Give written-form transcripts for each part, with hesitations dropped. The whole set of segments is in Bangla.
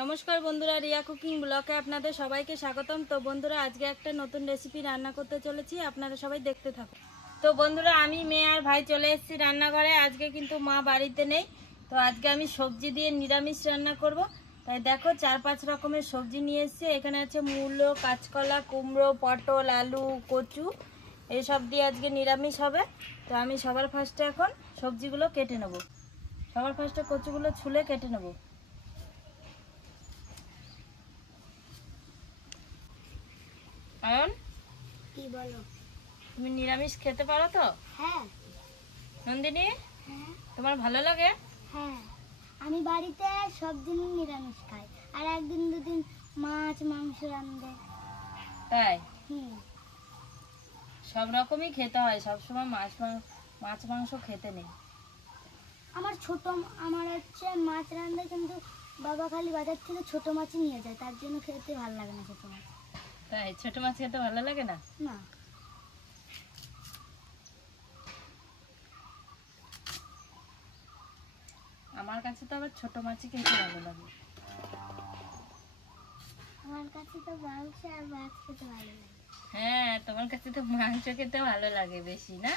নমস্কার বন্ধুরা, রিয়া কুকিং ব্লকে আপনাদের সবাইকে স্বাগতম। তো বন্ধুরা, আজকে একটা নতুন রেসিপি রান্না করতে চলেছি, আপনারা সবাই দেখতে থাকুন। তো বন্ধুরা, আমি মেয়ে আর ভাই চলে এসেছি রান্নাঘরে। আজকে কিন্তু মা বাড়িতে নেই। তো আজকে আমি সবজি দিয়ে নিরামিষ রান্না করব। তাই দেখো 4-5 রকমের সবজি নিয়ে এসেছি। এখানে আছে মূলো, কাঁচকলা, কুমড়ো, পটল, আলু, কচু, এইসব দিয়ে আজকে নিরামিষ হবে। তো আমি সবার ফার্স্টে এখন সবজিগুলো কেটে নেব। সবার ফার্স্টে কচুগুলো ছুলে কেটে নেব। কি বলো? তুমি নিরামিষ খেতে পারো তো? হ্যাঁ। নন্দিনী, হ্যাঁ তোমার ভালো লাগে? হ্যাঁ, আমি বাড়িতে সব দিন নিরামিষ খাই, আর একদিন দুদিন মাছ মাংস রান্ধে। তাই? হুম। সব রকমই খেতে হয়, সবসময় মাছ মাংস খেতে নেই। আমার হচ্ছে মাছ রান্ধে, কিন্তু বাবা খালি বাজার থেকে ছোট মাছই নিয়ে যায়, তার জন্য খেতে ভালো লাগে না ছোট মাছ। তাই? ছোট মাছ খেতে ভালো লাগে না? না। আমার কাছে তো আবার ছোট মাছই খেতে ভালো লাগে। আমার কাছে তো মাংস আর মাছ খেতে ভালো লাগে। হ্যাঁ, তোমার কাছে তো মাংস খেতে ভালো লাগে বেশি, না?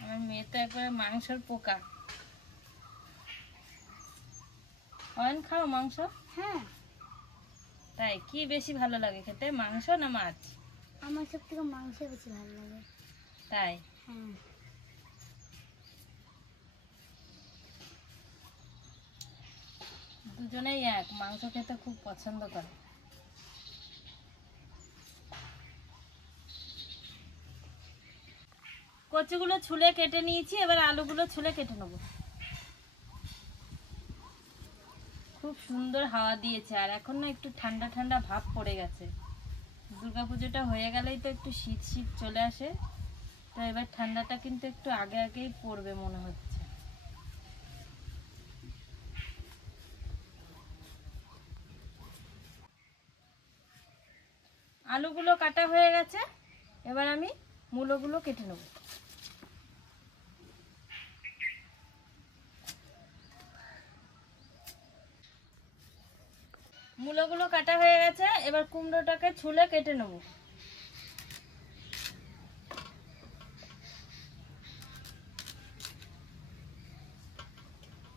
আমার মেয়ে তো একবারে মাংসের পোকা। অয়ন, খাও মাংস? হ্যাঁ। তাই? কি বেশি ভালো লাগে খেতে, মাংস না মাছ? আমার সব থেকে মাংস বেশি ভালো লাগে। তাই? হ্যাঁ। দুজনেই এক, মাংস খেতে খুব পছন্দ করে। কচুগুলো ছুলে কেটে নিয়েছি, এবার আলুগুলো ছুলে কেটে নেব। খুব সুন্দর হাওয়া দিয়েছে, আর এখন না একটু ঠান্ডা ঠান্ডা ভাব পড়ে গেছে। দুর্গাপুজোটা হয়ে গেলেই তো একটু শীত শীত চলে আসে। তো এবার ঠান্ডাটা কিন্তু একটু আগে আগেই পড়বে মনে হচ্ছে। আলুগুলো কাটা হয়ে গেছে, এবার আমি মূলোগুলো কেটে নেব। মূলোগুলো কাটা হয়ে গেছে, এবার কুমড়োটাকে ছুলে কেটে নেব।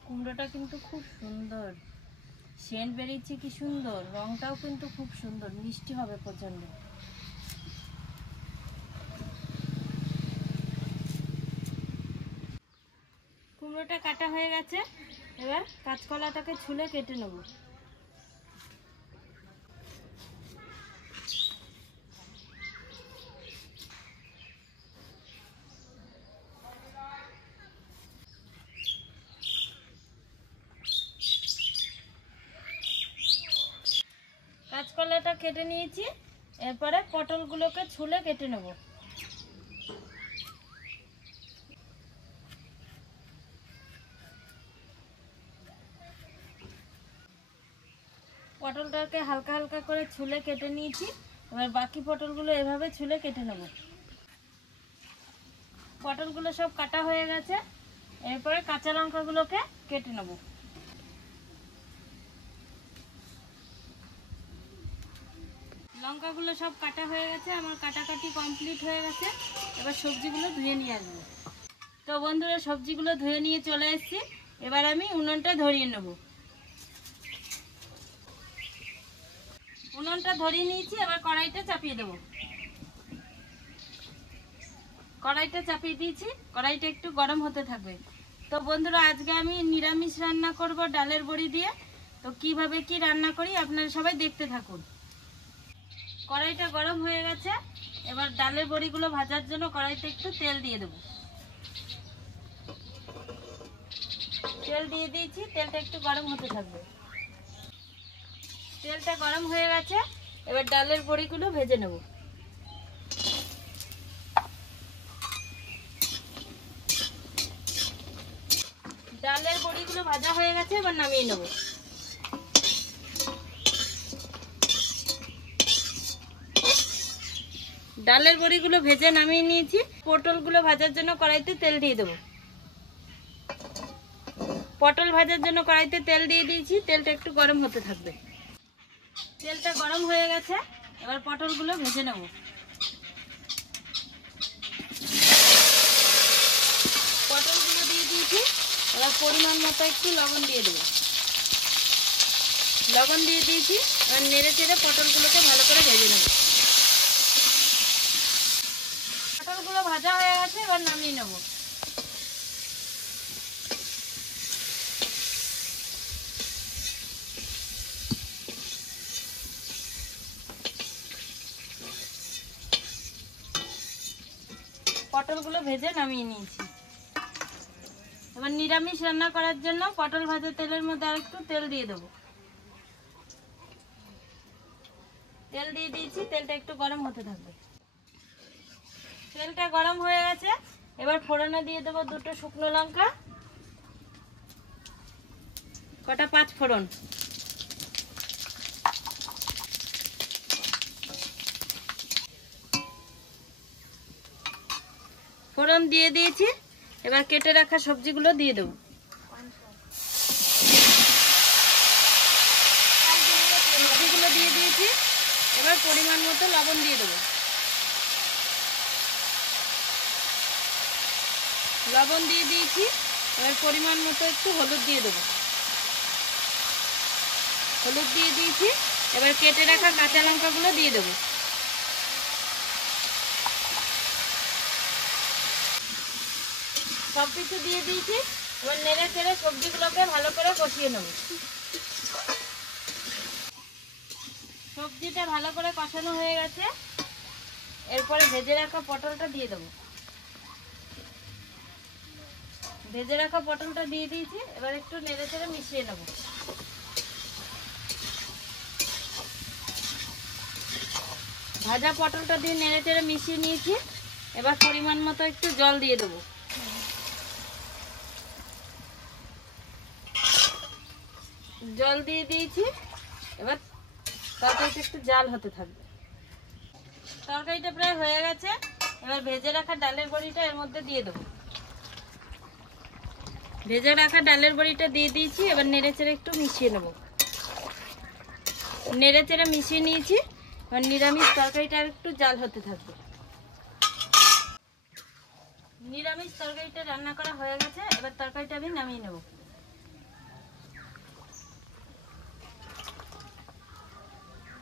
কুমড়োটা কিন্তু খুব সুন্দর সেন্ট বেরিয়েছে, কি সুন্দর রংটাও কিন্তু খুব সুন্দর, মিষ্টি হবে প্রচন্ড। কুমড়োটা কাটা হয়ে গেছে, এবার কাঁচকলাটাকে ছুলে কেটে নেব। কাঁচকলাটা কেটে নিয়েছি, এরপরে পটলগুলোকে ছুলে কেটে নেব। পটলটাকে হালকা হালকা করে ছুলে কেটে নিয়েছি, এবার বাকি পটলগুলো এভাবে ছুলে কেটে নেব। পটলগুলো সব কাটা হয়ে গেছে, এরপরে কাঁচা লঙ্কাগুলোকে কেটে নেব। লঙ্কাগুলো সব কাটা হয়ে গেছে, আমার কাটাকাটি কমপ্লিট হয়ে গেছে। এবার সবজিগুলো ধুয়ে নিয়ে আসবো। তো বন্ধুরা, সবজিগুলো ধুয়ে নিয়ে চলে এসেছি, এবার আমি উনুনটা ধরিয়ে নেব। উনুনটা ধরিয়ে নিয়েছি, এবার কড়াইটা চাপিয়ে দেবো। কড়াইটা চাপিয়ে দিয়েছি, কড়াইটা একটু গরম হতে থাকবে। তো বন্ধুরা, আজকে আমি নিরামিষ রান্না করব ডালের বড়ি দিয়ে। তো কিভাবে কি রান্না করি আপনারা সবাই দেখতে থাকুন। কড়াইটা গরম হয়ে গেছে, এবার ডালের বড়িগুলো ভাজার জন্য কড়াইতে একটু তেল দিয়ে দেব। তেল দিয়ে দিয়েছি, তেলটা একটু গরম হতে থাকবে। তেলটা গরম হয়ে গেছে, এবার ডালের বড়িগুলো ভেজে নেব। ডালের বড়িগুলো ভাজা হয়ে গেছে, এবার নামিয়ে নেব। ডালের বড়িগুলো ভেজে নামিয়ে নিয়েছি, পটলগুলো ভাজার জন্য কড়াইতে তেল দিয়ে দেবো। পটল ভাজার জন্য কড়াইতে তেল দিয়ে দিয়েছি, তেলটা একটু গরম হতে থাকবে। তেলটা গরম হয়ে গেছে, এবার পটলগুলো ভেজে নেব। পটলগুলো দিয়ে দিয়েছি, এবার পরিমাণ মতো একটু লবণ দিয়ে দেবো। লবণ দিয়ে দিয়েছি, এবার নেড়ে চেড়ে পটলগুলোকে ভালো করে ভেজে নেব। পটলগুলো ভাজা হয়ে গেছে, এবার নামিয়ে নেব। পটলগুলো ভেজে নামিয়ে নিয়েছি। এবার নিরামিষ রান্না করার জন্য পটল ভাজা তেলের মধ্যে আর একটু তেল দিয়ে দেবো। তেল দিয়ে দিয়েছি, তেলটা একটু গরম হতে থাকবে। তেলটা গরম হয়ে গেছে, এবার ফোড়নে দিয়ে দেবো 2টো শুকনো লঙ্কা, কটা 5 ফোড়ন। ফোড়ন দিয়ে দিয়েছি, এবার কেটে রাখা সবজিগুলো দিয়ে দেবো। সবজিগুলো দিয়ে দিয়েছি, এবার পরিমাণ মতো লবণ দিয়ে দেবো। লবণ দিয়ে দিয়েছি, এবার পরিমাণ মতো একটু হলুদ দিয়ে দেবো। হলুদ দিয়ে দিয়েছি, এবার কেটে রাখা কাঁচা লঙ্কাগুলো দিয়ে দেবো। সব কিছু দিয়ে দিয়েছি, এবার নেড়ে চেড়ে সবজিগুলোকে ভালো করে কষিয়ে নেব। সবজিটা ভালো করে কষানো হয়ে গেছে, এরপরে ভেজে রাখা পটলটা দিয়ে দেবো। ভেজে রাখা পটলটা দিয়ে দিয়েছি, এবার একটু নেড়ে চেড়ে মিশিয়ে নেব। ভাজা পটলটা দিয়ে নেড়ে চেড়ে মিশিয়ে নিয়েছি, এবার পরিমাণ মতো একটু জল দিয়ে দেবো। জল দিয়ে দিয়েছি, এবার তরকারিটা একটু জাল হতে থাকবে। তরকারিটা প্রায় হয়ে গেছে, এবার ভেজে রাখা ডালের বড়িটা এর মধ্যে দিয়ে দেবো। ভেজে রাখা ডালের বড়িটা দিয়ে দিয়েছি, এবার নেড়ে চেড়ে একটু মিশিয়ে নেব। নেড়ে চেড়ে মিশিয়ে নিয়েছি, এবার নিরামিষ তরকারিটা একটু জাল হতে থাকবে। নিরামিষ তরকারিটা রান্না করা হয়ে গেছে, এবার তরকারিটা আমি নামিয়ে নেব।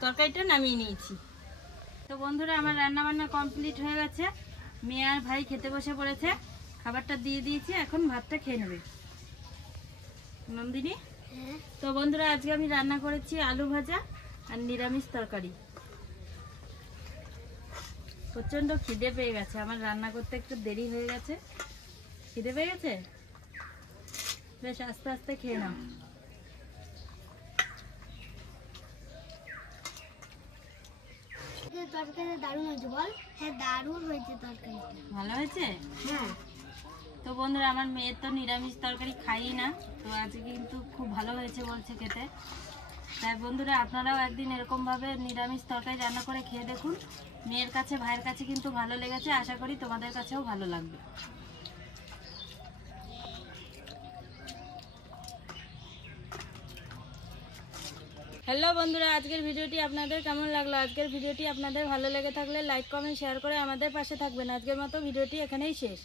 তরকারিটা নামিয়ে নিয়েছি। তো বন্ধুরা, আমার রান্না বান্না কমপ্লিট হয়ে গেছে। মেয়ে আর ভাই খেতে বসে পড়েছে, খাবারটা দিয়ে দিয়েছি, এখন ভাতটা খেয়ে নেবে। নন্দিনী, তো বন্ধুরা, আজকে আমি রান্না করেছি আলু ভাজা আর নিরামিষ তরকারি। প্রচন্ড খিদে পেয়ে গেছে, আমার রান্না করতে একটু দেরি হয়ে গেছে। খিদে পেয়ে গেছে, বেশ আস্তে আস্তে খেয়ে নাও। তরকারি দারুণ হয়েছে বল? হ্যাঁ, দারুণ হয়েছে তরকারিটা। ভালো হয়েছে? হ্যাঁ। তো বন্ধুরা, আমার মেয়ের তো নিরামিষ তরকারি খাই না, তো আজকে কিন্তু খুব ভালো হয়েছে বলছে খেতে। তাই বন্ধুরা, আপনারাও একদিন এরকমভাবে নিরামিষ তরকারি রান্না করে খেয়ে দেখুন। মেয়ের কাছে, ভাইয়ের কাছে কিন্তু ভালো লেগেছে, আশা করি তোমাদের কাছেও ভালো লাগবে। হ্যালো বন্ধুরা, আজকের ভিডিওটি আপনাদের কেমন লাগলো? আজকের ভিডিওটি আপনাদের ভালো লেগে থাকলে লাইক কমেন্ট শেয়ার করে আমাদের পাশে থাকবেন। আজকের মতো ভিডিওটি এখানেই শেষ।